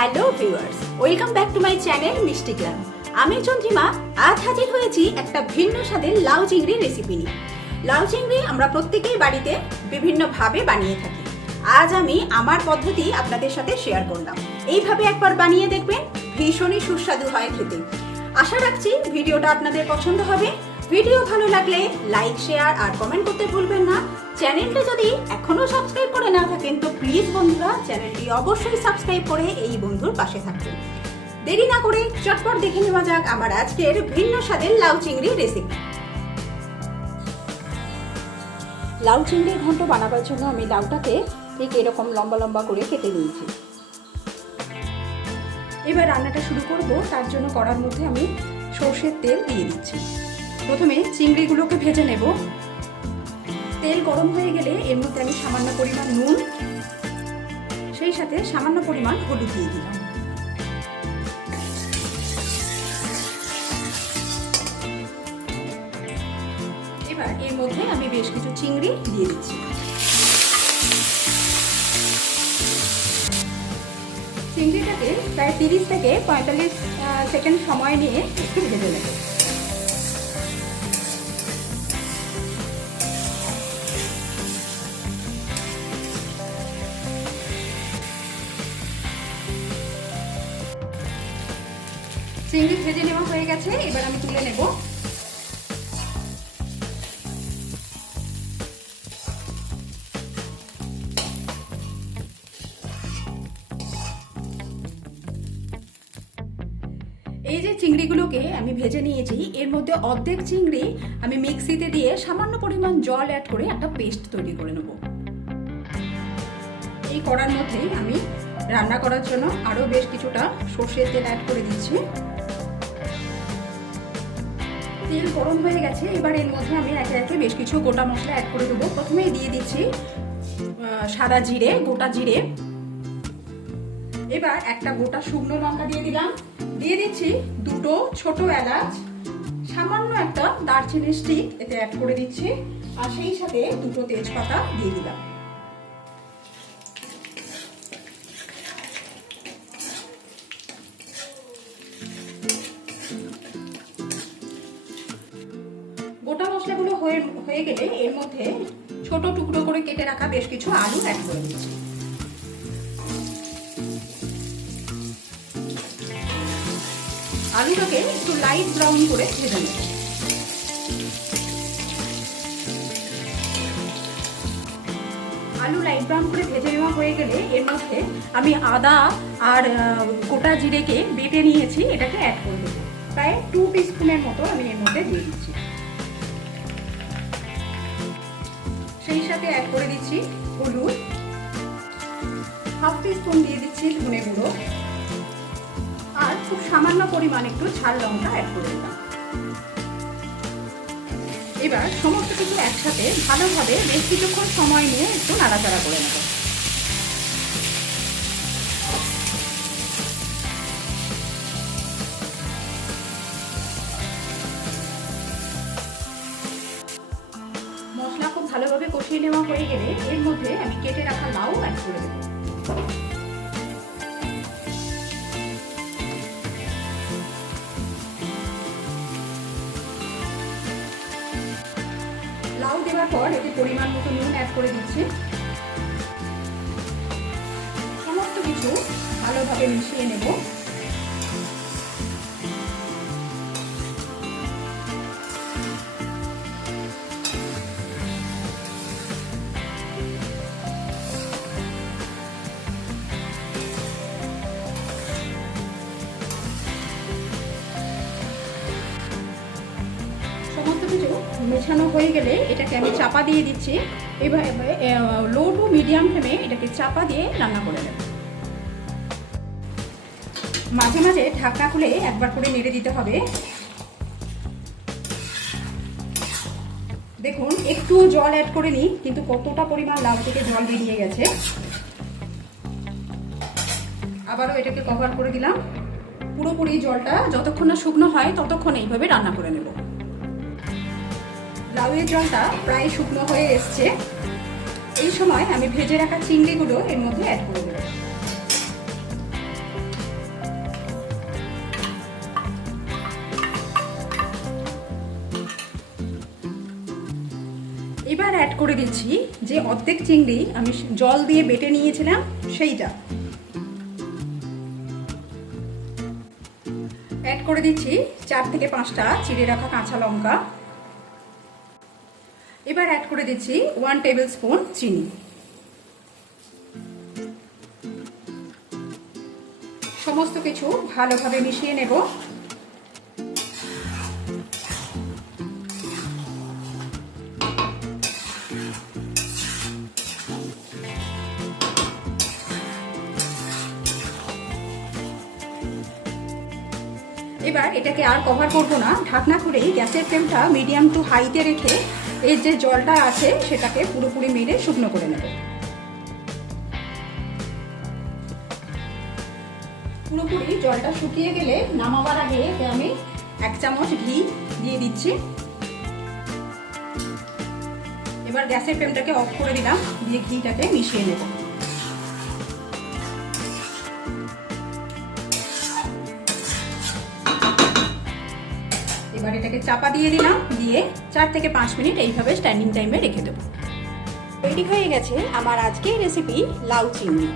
Hello viewers, welcome back to my channel মিষ্টি গ্রাম। আমি চন্দ্রিমা আজ হাজির হয়েছি একটা ভিন্ন স্বাদের লাউ চিংড়ি রেসিপি নিয়ে। লাউ চিংড়ি আমরা প্রত্যেকেই বাড়িতে বিভিন্নভাবে বানিয়ে থাকি। আজ আমি আমার পদ্ধতি আপনাদের সাথে শেয়ার করলাম। এইভাবে একবার বানিয়ে দেখবেন, ভীষণই সুস্বাদু হয় খেতে। আশা রাখছি ভিডিওটা আপনাদের পছন্দ হবে। ভিডিও ভালো লাগলে লাইক, শেয়ার আর কমেন্ট করতে ভুলবেন না। চ্যানেলটা যদি এখনো সাবস্ক্রাইব করে না থাকেন তো প্লিজ বন্ধুরা চ্যানেলটি অবশ্যই সাবস্ক্রাইব করে এই বন্ধুর পাশে থাকবেন। দেরি না করে চটপট দেখে নেওয়া যাক আমার আজকের ভিন্ন স্বাদের লাউ চিংড়ি রেসিপি। লাউ চিংড়ির ঘন্ট বানাবার জন্য আমি লাউটাকে ঠিক এরকম লম্বা লম্বা করে কেটে নিয়েছি। এবার রান্নাটা শুরু করব। তার জন্য কড়ার মধ্যে আমি সর্ষের তেল দিয়ে দিচ্ছি। প্রথমে চিংড়িগুলোকে ভেজে নেব। তেল গরম হয়ে গেলে এর মধ্যে আমি সামান্য পরিমাণ নুন, সেই সাথে সামান্য পরিমাণ হলুদ দিয়ে দিলাম। এবার এর মধ্যে আমি বেশ কিছু চিংড়ি দিয়ে দিচ্ছি। চিংড়িটাকে প্রায় 30 থেকে 45 সেকেন্ড সময় নিয়ে একটু ভেজে নেব। চিংড়ি ভেজে নেওয়া হয়ে গেছে, এবার আমি তুলে নেব। এই যে চিংড়িগুলোকে আমি ভেজে নিয়েছি, এর মধ্যে অর্ধেক চিংড়ি আমি মিক্সিতে দিয়ে সামান্য পরিমাণ জল অ্যাড করে একটা পেস্ট তৈরি করে নেব। এই কড়ার মধ্যে আমি রান্না করার জন্য আরো বেশ কিছুটা সর্ষের তেল অ্যাড করে দিচ্ছি। তেল গরম হয়ে গেছে, এবার এর মধ্যে আমি একে একে বেশ কিছু গোটা মশলা অ্যাড করে দেবো। প্রথমেই দিয়ে দিচ্ছি সাদা জিরে, গোটা জিরে। এবার একটা গোটা শুকনো লঙ্কা দিয়ে দিলাম। দিয়ে দিচ্ছি দুটো ছোট এলাচ, সামান্য একটা দারচিনি স্টিক এতে অ্যাড করে দিচ্ছি, আর সেই সাথে দুটো তেজপাতা দিয়ে দিলাম। গোটা মশলাগুলো হয়ে গেলে এর মধ্যে ছোট টুকরো করে কেটে রাখা বেশ কিছু আলু অ্যাড করে দিচ্ছি। আলুটাকে একটু লাইট ব্রাউন করে ভেজে নেব। আলু লাইট ব্রাউন করে ভেজে নেওয়া হয়ে গেলে এর মধ্যে আমি আদা আর গোটা জিরেকে বেটে নিয়েছি, এটাকে অ্যাড করে দেবো। প্রায় 2 টিস্পুনের মতো আমি এর মধ্যে দিয়ে দিচ্ছি। সেই সাথে অ্যাড করে দিচ্ছি হলুদ, হাফ টিস্পুন দিয়ে দিচ্ছি ধনে গুঁড়ো, আর খুব সামান্য পরিমাণ একটু ঝাল লঙ্কা অ্যাড করে দিলাম। এবার সমস্ত কিছু একসাথে ভালোভাবে বেশ কিছুক্ষণ সময় নিয়ে একটু নাড়াচাড়া করে নেব। মশলা খুব ভালোভাবে কষিয়ে নেওয়া হয়ে গেলে এর মধ্যে আমি কেটে রাখা লাউ অ্যাড করে দেব। লাউ দেওয়ার পর এতে পরিমাণ মতো নুন অ্যাড করে দিচ্ছি। সমস্ত কিছু ভালোভাবে মিশিয়ে নেব। সমস্ত কিছু মেশানো হয়ে গেলে এটাকে আমি চাপা দিয়ে দিচ্ছি। এভাবে লো টু মিডিয়াম ফ্লেমে এটাকে চাপা দিয়ে রান্না করে নেব। মাঝে মাঝে ঢাকনা খুলে একবার করে নেড়ে দিতে হবে। দেখুন একটু জল অ্যাড করে নিই, কিন্তু কতটা পরিমাণ লাউ থেকে জল বেরিয়ে গেছে। আবারও এটাকে কভার করে দিলাম। পুরোপুরি জলটা যতক্ষণ না শুকনো হয় ততক্ষণ এইভাবে রান্না করে নেব। লাউয়ের জলটা প্রায় শুকনো হয়ে এসছে। এই সময় আমি ভেজে রাখা চিংড়িগুলো এর মধ্যে অ্যাড করে দেব। এবার অ্যাড করে দিচ্ছি যে অর্ধেক চিংড়ি আমি জল দিয়ে বেটে নিয়েছিলাম সেইটা। অ্যাড করে দিচ্ছি 4 থেকে 5টা চিড়ে রাখা কাঁচা লঙ্কা। এবার অ্যাড করে দিচ্ছি 1 টেবিল স্পুন চিনি। সমস্ত কিছু ভালোভাবে মিশিয়ে নেব। এবার এটাকে আর কভার করব না, ঢাকনা খুলেই গ্যাসের ফ্লেমটা মিডিয়াম টু হাইতে রেখে এর যে জলটা আছে সেটাকে পুরোপুরি মেরে শুকনো করে নেব। পুরোপুরি জলটা শুকিয়ে গেলে নামাবার আগে আমি 1 চামচ ঘি দিয়ে দিচ্ছি। এবার গ্যাসের ফ্লেমটাকে অফ করে দিলাম, দিয়ে ঘিটাকে মিশিয়ে নেব। এবার এটাকে চাপা দিয়ে দিলাম, দিয়ে 4 থেকে 5 মিনিট এইভাবে স্ট্যান্ডিং টাইমে রেখে দেবো। তৈরি হয়ে গেছে আমার আজকের রেসিপি লাউ চিংড়ি।